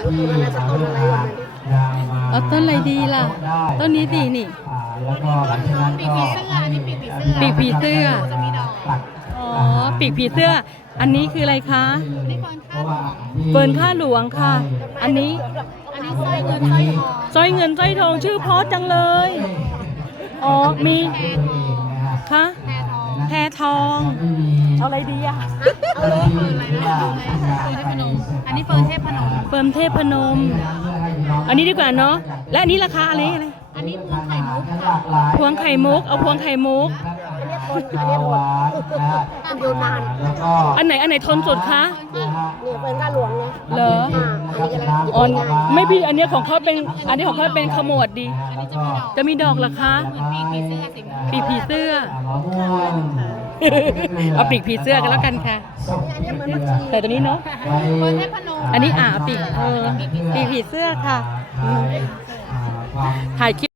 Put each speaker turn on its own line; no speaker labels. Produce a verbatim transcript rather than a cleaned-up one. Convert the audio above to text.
เอาต้นอะไรดีล่ะต้นนี้ดีนี่
แล้วก็หลังจากนั้น
ปีก
ก็
ผีเสื้ออันนี้ปีกผีเสื้อ
ปีกผีเสื้อ
จะมีดอก
ตัด
อ๋อปีกผีเสื้ออันนี้คืออะไรคะ
นี่เฟิร์นข้าว
เฟิร์นผ้าหลวงค่ะ อันนี้
อันนี้สร้อยเงินสร้อยทอง
สร้อยเงินสร้อยทองชื่อเพราะจังเลยอ๋อมีคะ
แพรทอง
แพรทองเอาอะไรดีอะ
เอาเลยเฟิร์นอะไรนะเฟิร์นเทพนมอันนี้เฟิร์นเทพนม
เฟิร์มเทพนม อันนี้ดีกว่าเนาะและอันนี้ราคาอะไรอะไร
อันนี้พวงไข่มุกค่ะ
พวงไข่มุกเอาพวงไข่มุก
อันนี้ทนอันนี้ทนแล้วก็
อันไหนอันไหนทนสุดคะ
เนี่ย
เป็นก้าหลวงนะ
เหรอ อ๋อไม่พี่อันเนี้ยของเขาเป็นอันนี้ของเขาเป็นขมวดดี
อันนี้จะมีดอก
จะมีดอกเหรอคะ
เหมือนปีกผีเสื้อสีม่วง
ปีกผีเสื้อ
มะม่วง
เอาปีกผีเสื้อกันแล้วกันค่ะแต่ตัวนี้เนาะ
เฟิร์นเทพนม
อันนี้อ่าปีกเออปีกผีเสื้อค่ะอืมถ่ายคลิป